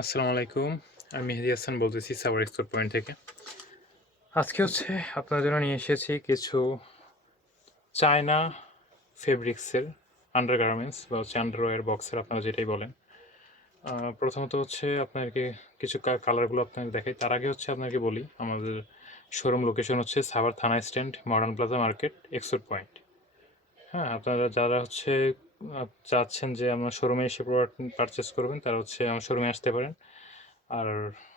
আসসালামু আলাইকুম। আমি মেহেদি হাসান বলতেছি সাবার এক্সপোর্ট পয়েন্ট থেকে। আজকে হচ্ছে আপনার জন্য নিয়ে এসেছি কিছু চায়না ফেব্রিক্সের আন্ডার গার্মেন্টস বা হচ্ছে আন্ডারওয়্যার বক্সের আপনারা যেটাই বলেন। প্রথমত হচ্ছে আপনাকে কিছু কালারগুলো আপনাকে দেখাই। তার আগে হচ্ছে আপনাকে বলি, আমাদের শোরুম লোকেশন হচ্ছে সাভার থানা stand, modern plaza market export point হ্যাঁ আপনারা যারা হচ্ছে চাচ্ছেন যে আমার শোরুমে এসে প্রোডাক্ট পারচেস করবেন, তারা হচ্ছে আমার শোরুমে আসতে পারেন। আর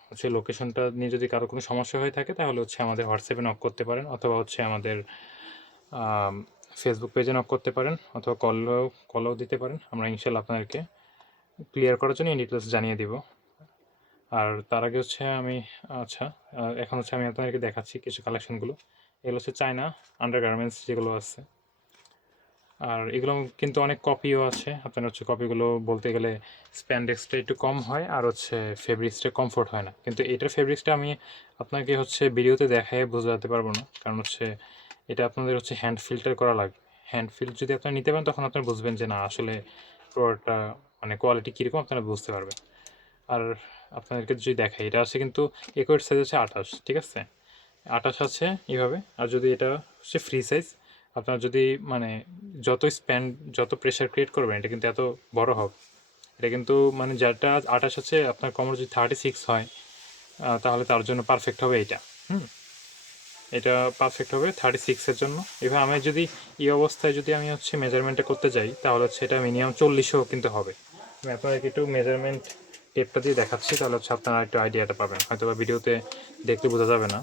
হচ্ছে লোকেশনটা নিয়ে যদি কারও কোনো সমস্যা হয়ে থাকে, তাহলে হচ্ছে আমাদের হোয়াটসঅ্যাপে নক করতে পারেন, অথবা হচ্ছে আমাদের ফেসবুক পেজে নক করতে পারেন, অথবা কলও কলও দিতে পারেন। আমরা ইনশাল্লাহ আপনাদেরকে ক্লিয়ার করার জন্য ডিটেলস জানিয়ে দিব। আর তার আগে হচ্ছে আমি আচ্ছা এখন হচ্ছে আমি আপনাদেরকে দেখাচ্ছি কিছু কালেকশনগুলো এগুলো হচ্ছে চায়না আন্ডার গার্মেন্টস যেগুলো আছে। আর এগুলো কিন্তু অনেক কপিও আছে। আপনার হচ্ছে কপিগুলো বলতে গেলে স্প্যান্ডেক্সটা একটু কম হয় আর হচ্ছে ফেব্রিক্সটা কমফোর্ট হয় না। কিন্তু এটার ফেব্রিক্সটা আমি আপনাকে হচ্ছে ভিডিওতে দেখায় বোঝাতে পারব না। কারণ হচ্ছে এটা আপনাদের হচ্ছে হ্যান্ড ফিল্টার করা লাগবে। হ্যান্ড ফিল্ড যদি আপনারা নিতে পারেন, তখন আপনারা বুঝবেন যে না, আসলে প্রোডাক্টটা মানে কোয়ালিটি কীরকম আপনারা বুঝতে পারবেন। আর আপনাদেরকে যদি দেখাই, এটা আছে কিন্তু একোয়েট সাইজ হচ্ছে আঠাশ, ঠিক আছে? আঠাশ আছে এইভাবে। আর যদি এটা হচ্ছে ফ্রি সাইজ আপনার যদি মানে যত স্প্যান্ড যত প্রেশার ক্রিয়েট করবেন, এটা কিন্তু এত বড় হবে। এটা কিন্তু মানে যেটা আঠাশ হচ্ছে আপনার কমর যদি থার্টি সিক্স হয় তাহলে তার জন্য পারফেক্ট হবে এটা। হুম? এটা পারফেক্ট হবে থার্টি সিক্সের জন্য। এবার আমি যদি, এই অবস্থায় যদি আমি হচ্ছে মেজারমেন্টটা করতে যাই, তাহলে হচ্ছে এটা মিনিমাম চল্লিশও কিন্তু হবে। আমি আপনাদেরকে একটু মেজারমেন্ট টেপটা দিয়ে দেখাচ্ছি, তাহলে হচ্ছে আপনারা একটু আইডিয়াটা পাবেন। হয়তো বা ভিডিওতে দেখতে বোঝা যাবে না।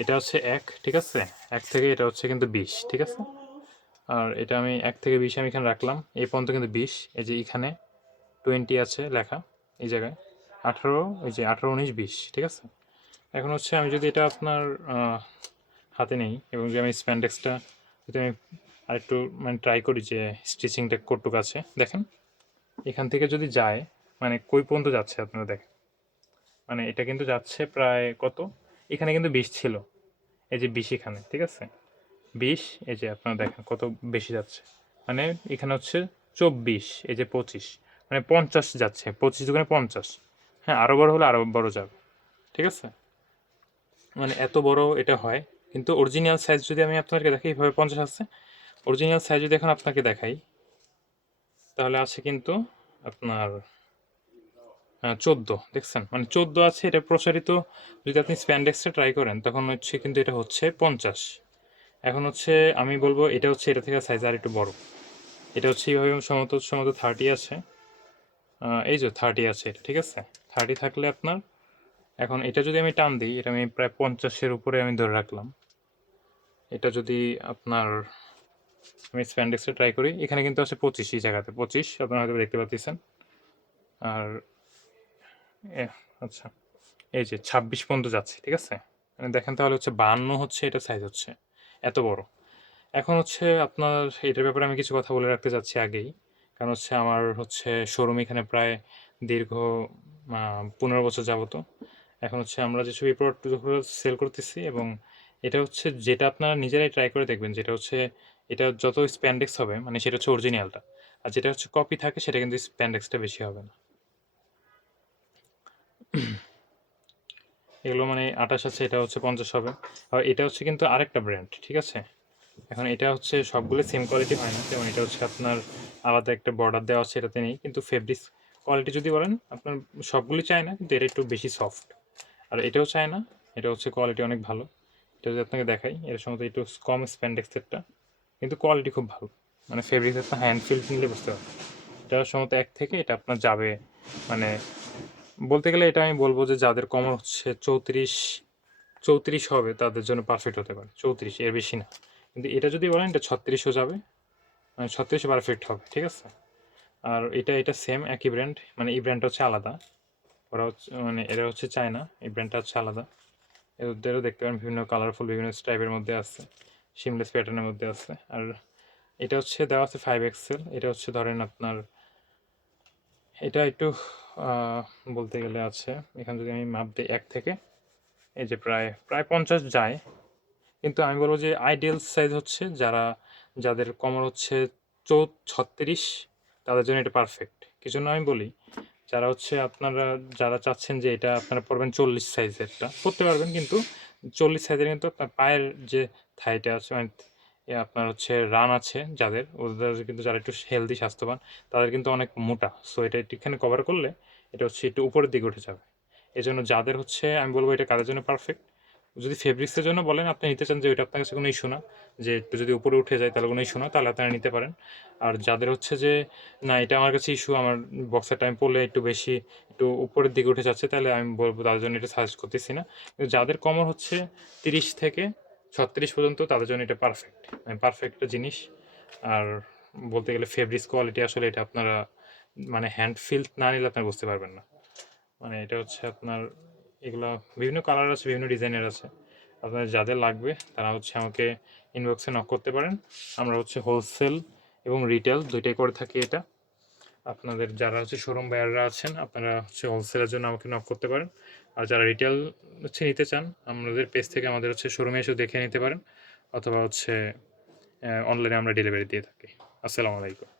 এটা হচ্ছে এক, ঠিক আছে? এক থেকে এটা হচ্ছে কিন্তু বিশ, ঠিক আছে? আর এটা আমি এক থেকে বিশ আমি এখানে রাখলাম। এই পর্যন্ত কিন্তু বিশ, এই যে এখানে টোয়েন্টি আছে লেখা এই জায়গায়। আঠারো, এই যে আঠারো উনিশ বিশ, ঠিক আছে? এখন হচ্ছে আমি যদি এটা আপনার হাতে নেই এবং যদি আমি স্প্যান্ডেক্সটা যদি আমি আরেকটু মানে ট্রাই করি যে স্টিচিংটা কটুক আছে, দেখেন। এখান থেকে যদি যায় মানে কই পর্যন্ত যাচ্ছে আপনারা দেখেন? মানে এটা কিন্তু যাচ্ছে প্রায় কত? এখানে কিন্তু বিশ ছিল। এই যে বিশ এখানে, ঠিক আছে? বিশ এই যে আপনারা দেখেন কত বেশি যাচ্ছে। মানে এখানে হচ্ছে চব্বিশ, এই যে পঁচিশ। মানে পঞ্চাশ যাচ্ছে, পঁচিশ দোকানে পঞ্চাশ। হ্যাঁ আরও বড় হলে আরও বড় যাবে, ঠিক আছে? মানে এত বড় এটা হয়, কিন্তু অরিজিনাল সাইজ যদি আমি আপনাকে দেখাই, এইভাবে পঞ্চাশ আছে। অরিজিনাল সাইজ যদি এখন আপনাকে দেখাই, তাহলে আছে কিন্তু আপনার চোদ্দ, দেখছেন? মানে চোদ্দ আছে, এটা প্রসারিত যদি আপনি স্প্যান্ডেক্সটা ট্রাই করেন, তখন হচ্ছে কিন্তু এটা হচ্ছে পঞ্চাশ। এখন হচ্ছে আমি বলব, এটা হচ্ছে এটা থেকে সাইজ আর একটু বড়। এটা হচ্ছে এইভাবে সম্ভবত সম্ভবত থার্টি আছে। এই যে থার্টি আছে এটা, ঠিক আছে? থার্টি থাকলে আপনার, এখন এটা যদি আমি টান দিই, এটা আমি প্রায় পঞ্চাশের উপরে আমি ধরে রাখলাম। এটা যদি আপনার, আমি স্প্যান্ডেক্সটা ট্রাই করি, এখানে কিন্তু আছে পঁচিশ এই জায়গাতে, পঁচিশ, আপনারা হয়তো দেখতে পাচ্ছেন। আর আচ্ছা। এই যে ছাব্বিশ পর্যন্ত যাচ্ছে, ঠিক আছে? মানে দেখেন তাহলে হচ্ছে বান্ন হচ্ছে এটা সাইজ হচ্ছে। এত বড়। এখন হচ্ছে আপনার, এটার ব্যাপারে আমি কিছু কথা বলে রাখতে চাচ্ছি আগেই। কারণ হচ্ছে আমার হচ্ছে শোরুম এখানে প্রায় দীর্ঘ পনেরো বছর যাবত। এখন হচ্ছে আমরা যেসব এই প্রোডাক্টগুলো সেল করতেছি এবং এটা হচ্ছে যেটা আপনারা নিজেরাই ট্রাই করে দেখবেন, যেটা হচ্ছে এটা যত স্প্যান্ডেক্স হবে মানে সেটা হচ্ছে অরিজিনালটা আর যেটা হচ্ছে কপি থাকে, সেটা কিন্তু স্প্যান্ডেক্সটা বেশি হবে না। এগুলো মানে আঠাশ আছে, এটা হচ্ছে পঞ্চাশ হবে। আর এটা হচ্ছে কিন্তু আরেকটা ব্র্যান্ড ঠিক আছে? এখন এটা হচ্ছে সবগুলো সেম কোয়ালিটি হয় না, যেমন এটা হচ্ছে আপনার আলাদা একটা বর্ডার দেওয়া আছে, এটাতে নেই। কিন্তু ফেব্রিক্স কোয়ালিটি যদি বলেন, আপনার সবগুলি চায় না, কিন্তু এটা একটু বেশি সফট আর এটাও চায় না, এটা হচ্ছে কোয়ালিটি অনেক ভালো। এটা যদি আপনাকে দেখাই, এর সম্ভবত একটু কম স্প্যান্ডেক্সেরটা কিন্তু কোয়ালিটি খুব ভালো। মানে ফেব্রিক্স আপনার হ্যান্ড ফিল নিলে বুঝতে পারবেন। এটা সম্ভবত এক থেকে এটা আপনার যাবে মানে বলতে গেলে এটা আমি বলব যে যাদের কমর হচ্ছে চৌত্রিশ চৌত্রিশ হবে, তাদের জন্য পারফেক্ট হতে পারে। চৌত্রিশ, এর বেশি না। কিন্তু এটা যদি বলেন, এটা ছত্রিশও যাবে। মানে ছত্রিশে পারফেক্ট হবে, ঠিক আছে? আর এটা এটা সেম একই ব্র্যান্ড মানে এই ব্র্যান্ডটা হচ্ছে আলাদা। ওরা হচ্ছে মানে এরা হচ্ছে চায়না, এই ব্র্যান্ডটা হচ্ছে আলাদা। এদেরও দেখতে পারেন, বিভিন্ন কালারফুল বিভিন্ন স্টাইপের মধ্যে আছে। সিমলেস প্যাটার্নের মধ্যে আছে। আর এটা হচ্ছে, দেওয়া আছে ফাইভ এক্সেল এটা হচ্ছে ধরেন আপনার এটা একটু বলতে গেলে আছে। এখানে যদি আমি মাপ দিই এক থেকে। এই যে প্রায় প্রায় পঞ্চাশ যায়। কিন্তু আমি বলব যে আইডিয়াল সাইজ হচ্ছে যারা, যাদের কমর হচ্ছে চৌ ছত্রিশ, তাদের জন্য এটা পারফেক্ট কি জন্য আমি বলি, যারা হচ্ছে আপনারা, যারা চাচ্ছেন যে এটা আপনারা পরবেন চল্লিশ সাইজেরটা পরতে পারবেন। কিন্তু চল্লিশ সাইজের কিন্তু আপনার পায়ের যে থাইটা আছে মানে আপনার হচ্ছে রান আছে যাদের, ওদের কিন্তু যারা একটু হেলদি স্বাস্থ্যবান, তাদের কিন্তু অনেক মোটা। সো এটা একটুখানি কভার করলে এটা হচ্ছে একটু উপরের দিকে উঠে যাবে। এই জন্য যাদের হচ্ছে, আমি বলব এটা কাদের জন্য পারফেক্ট যদি ফেব্রিক্সের জন্য বলেন, আপনি নিতে চান যে ওইটা আপনার কাছে কোনো ইস্যু না। যে একটু যদি উপরে উঠে যায় তাহলে কোনো ইস্যু না, তাহলে আপনারা নিতে পারেন। আর যাদের হচ্ছে যে, না, এটা আমার কাছে ইস্যু আমার বক্সারটা টাইম পড়লে একটু বেশি, একটু উপরের দিকে উঠে যাচ্ছে, তাহলে আমি বলব তাদের জন্য এটা সাজেস্ট করতেছি না। যাদের কমর হচ্ছে তিরিশ থেকে ছত্রিশ পর্যন্ত তাদের জন্য এটা পারফেক্ট মানে পারফেক্ট জিনিস। আর বলতে গেলে ফেব্রিক্স কোয়ালিটি আসলে এটা আপনারা মানে হ্যান্ড ফিল না নিলে আপনারা বুঝতে পারবেন না। মানে এটা হচ্ছে আপনার, এগুলো বিভিন্ন কালার আছে, বিভিন্ন ডিজাইনের আছে। আপনার যাদের লাগবে, তারা হচ্ছে আমাকে ইনবক্সে নক করতে পারেন। আমরা হচ্ছে হোলসেল এবং রিটেল দুইটাই করে থাকি এটা। আপনাদের যারা হচ্ছে শোরুম বায়াররা আছেন, আপনারা হচ্ছে হোলসেলের জন্য আমাকে নক করতে পারেন। আর যারা রিটেল হচ্ছে নিতে চান আপনাদের পেজ থেকে আমাদের হচ্ছে শোরুমে এসে দেখে নিতে পারেন। অথবা হচ্ছে অনলাইনে আমরা ডেলিভারি দিয়ে থাকি। আসসালামু আলাইকুম।